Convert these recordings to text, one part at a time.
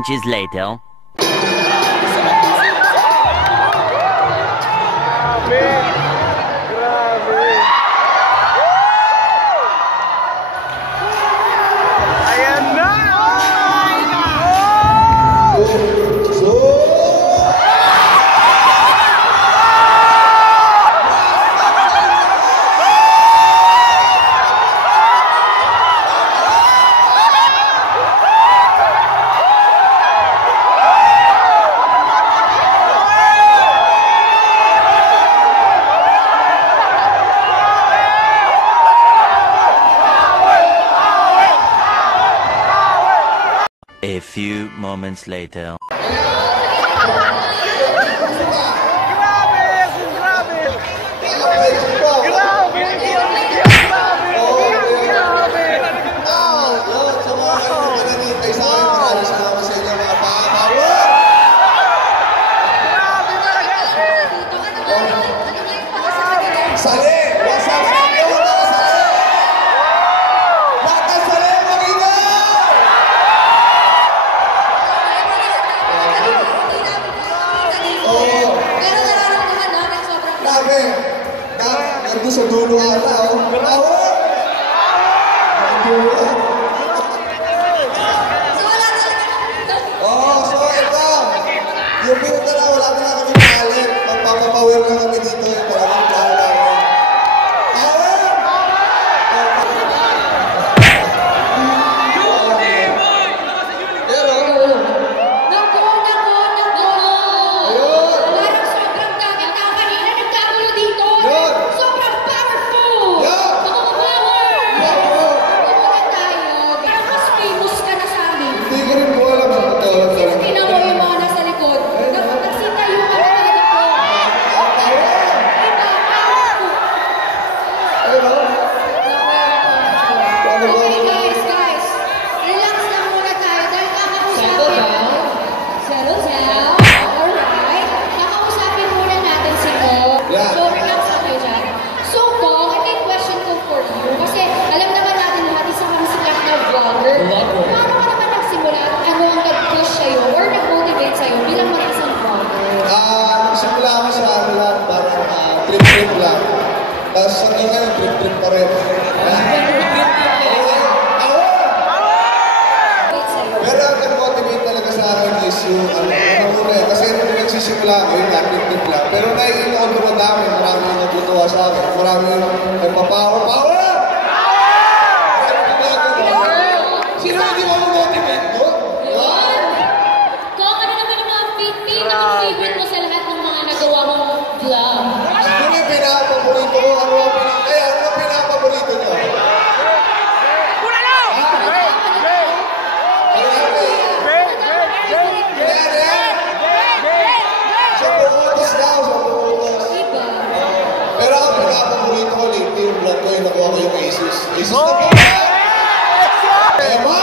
inches later. A few moments later. Sa dulo ata, oh. So ito, yung pinunta na, wala na kami talent. Magpapapower na kami dito, yung talagang plano namin. Pero, Naku! ayun! Parang sobrang daming tao kanina nagkagulo dito! Yun! Sobrang powerful! Yun! Mga power! Muna tayo. Parang mas famous ka na sa amin. Hindi ko rin po alam sa totoo. Tingnan mo yung mga nasa likod. Nagsitayo ka na talaga po. Diba? Powerful. Ayun, Okay guys. Relax lang muna tayo dahil kakausapin. Settle down. Alright. Kakausapin muna natin si Ko. Yeah. So relax lang kayo dyan. So Ko, ito yung question ko for you. Kasi alam naman natin lahat isa kang sikat na vlogger. Paano ka naman nagsimula at ano ang nag-push sa'yo or nag-motivate sa'yo bilang mag-isang vlogger? Simula ako sa ano lang, parang trip-trip lang. Tapos hanggang ngayon, trip-trip pa rin. Pero ang nag-motivate talaga sa akin is yung una kasi nung nagsisimula ako, yung trip-trip lang. Pero nakikita ko naman dami, marami yung natutuwa sa akin. Marami yung nagpa-power. Sino hindi mo motivate mo? Kung ano naman yung mga pinaka-favorite mo sa lahat ng mga nagawa mong vlog? Siguro yung pinapaborito ko, ano ang pinapaborito niyo? Sa pumuntos daw, sa pumuntos. Diba? Pero ang pinapaborito ko, lately yung vlog ko, yung nakuha ko yung Asus. Asus na po! Emma!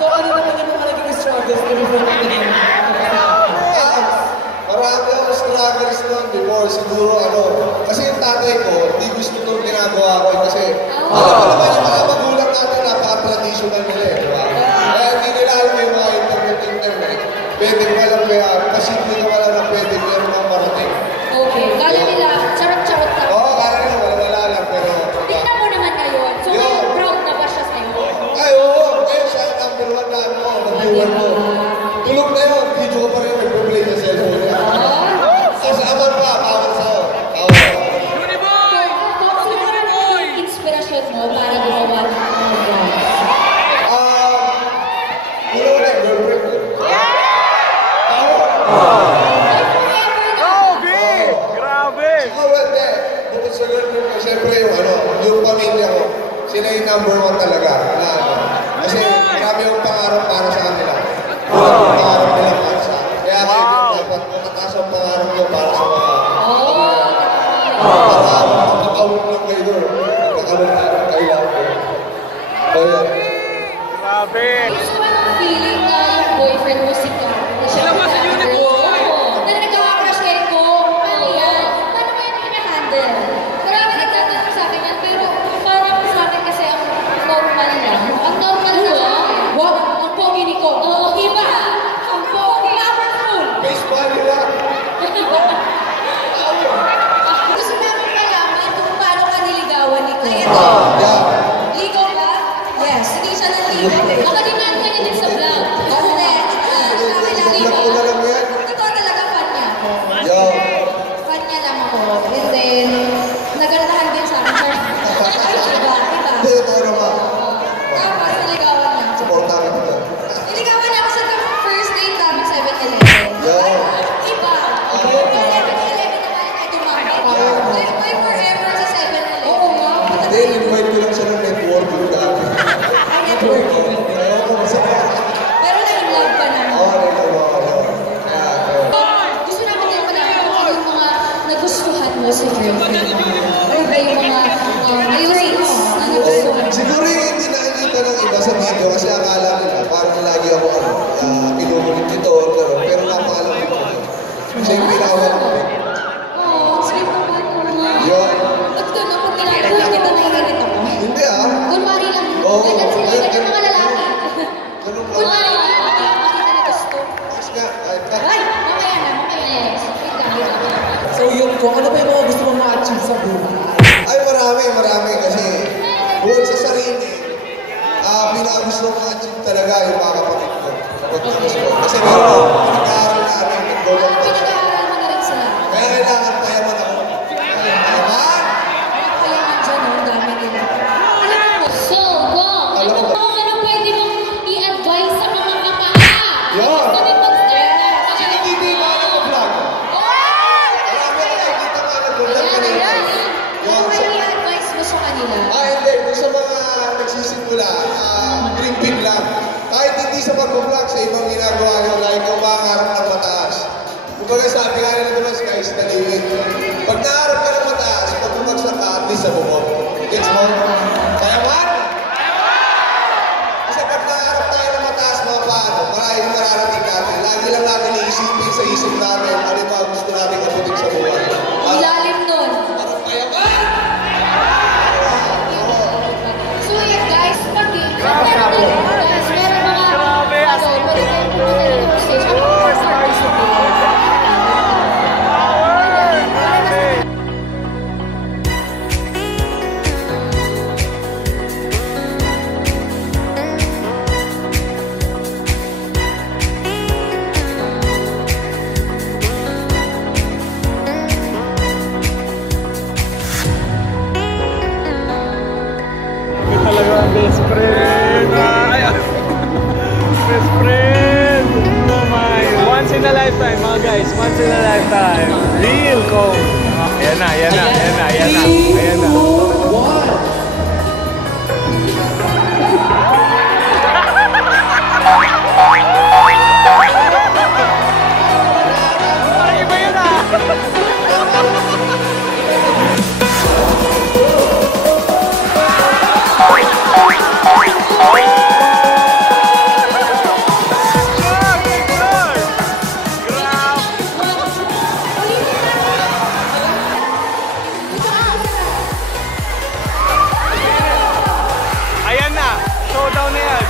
So ano naman yung mga naging struggles na before natin yung Marami akong struggles noon before, siguro kasi yung tatay ko, hindi gusto itong ginagawa ko kasi alam mo naman yung mga magulang natin, napaka-traditional nila eh, di ba? Kaya hindi nila alam yung mga internet. Pwede ka lang kaya, kasi hindi ka wala na pwede meron mga marating. Okay. Kala nila, charot-charot lang. Oo, kaya nila wala lang, pero Tingnan mo naman ngayon. So, Yo. proud na ba siya sa'yo? ay oo, ngayon siya ang number one na viewer ko. Tulog na yun, video ko pa rin nagpa-play sa cellphone niya. Sasaman pa, bawal sa'yo. Kung sino naman yung inspirasyon mo para gumawa ng mga vlogs? Wala na yung girlfriend ko. Ay, forever na. Grabe! Siguro hindi. Bukod sa girlfriend ko, siyempre yung pamilya ko. Sila yung number one talaga. Kasi marami yung pangarap para sa kanila. Yung pangarap nila para sa akin. Kaya dapat matataas ang pangarap ko para sa mga para makakawin lang kayo doon. Makakawin lang kayo lang. Grabe! So, anong feeling na yung boyfriend mo si Kat? Sila ba sa uniform? Oo. Na nagkaka-crush kay Ko. Ano yan? Paano mo yan hina-handle? Marami nagtatanong sa akin yan, pero parang sa akin kasi ang normal lang. Ang normal na sa akin. Wow! Ang kinukulit nito, pero napakalam ko yun. Siya yung pinakamalapit. Oo, sweet naman ko. Yun. At doon ako ginagawa kita na inginit ako. Hindi ah. Kunwari lang, Oo. ganyan sila, ganyan mga lalaki. Ganun lang. Kunwari lang, makita na gusto. Mas nga, kahit ka. Ay, mamaya na, mamaya na. Wait lang, wait lang. So yun ko, ano ba yung mga gusto mong ma-achieve sa buhay? Ay, marami kasi buwan sa sarili, pinakagusto ko achieve talaga yung mga kapatid ko. Kapatid ko. Kasi meron ako, pinag-aaral namin, nag-dolong ko. Pinag-aaral mo na rin sila. Kaya kailangan payaman ako. Payaman! Kaya nandyan, ang dami nila. Alam mo, so, go! Alam mo ba? Ano pwede mong i-advise sa mga kapaa? Yun. Gusto din mag-start. Sige, hindi ba ako mag-vlog? Marami na nakikita nga nag-vlog kanina. Ano ba i-advise mo sa kanila? Hindi. Kung sa mga nagsisimula, dream big lang. Kahit hindi sa mag-vlog, sa ibang ginagawa nyo, like kung mangarap ng mataas. Kumbaga sabi nga nila naman, sky is the limit. Pag naharap ka ng mataas, pag bumagsak ka, at least sa bubog. Gets mo? Kaya man? Kasi pag naharap tayo ng mataas, mga paano, maraming mararating natin. Lagi lang natin iisipin sa isip natin, ano yung mga gusto natin kaputin sa buhay. Ilalim nun. Parang kaya man? So yeah, guys, guys, meron mga pwede kayo pumunta dito sa stage. Ano yung first stars of the year? Talaga best friend. Best friend. Oh my. Once in a lifetime, mga guys. Once in a lifetime. Real call. Ayan na, ayan na, ayan na, ayan na. Ayan na. Iba yun ah. Ayan na, showdown na yan.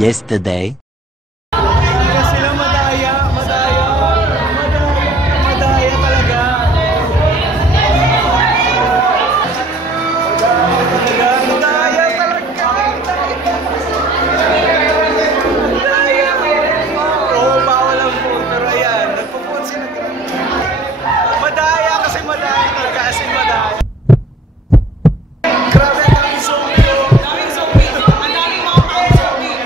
Yesterday. Sila madaya, madaya, madaya talaga. Madaya talaga. Oo, bawal ang phone, pero ayan, nagpo-phone sila. Madaya kasi madaya talaga, as in madaya. Grabe, daming zombie. Daming zombie. Ang daming mga zombie.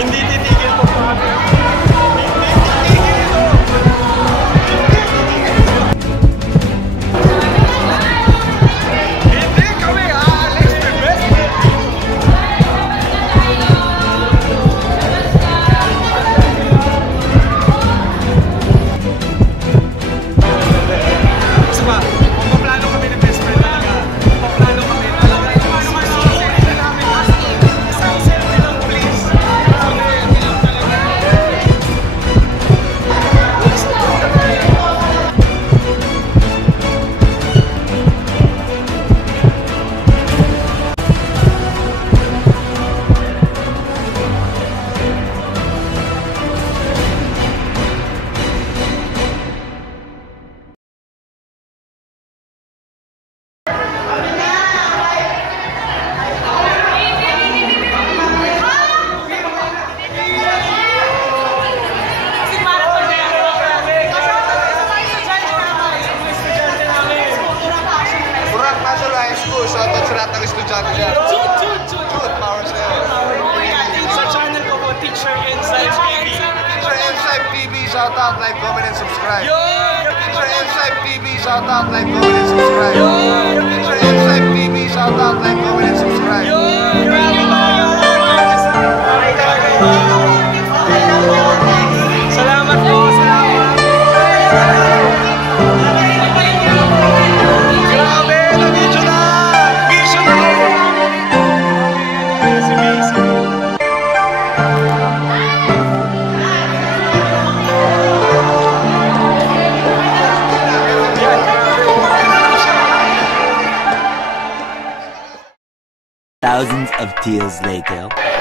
Hindi titigil po kami. Hindi titigil ito. Hindi kami aalis. Best friend. Isa pa, magpaplano kami ng best friend talaga. Magpaplano kami talaga. Paano nga susulit na namin? Isang selfie lang, please. Selfie lang talaga. Burak National High School, shoutout sa lahat ng estudyante dyan. Shoot, power sa'yo. Sa channel ko po, Teacher Insights TV. Teacher M-Sype TV, shoutout, like, comment, and subscribe. Teacher M-Sype TV, shoutout, like, comment, and subscribe. Teacher M-Sype TV, shoutout, like, comment, and subscribe. Grabe ba? of tears later.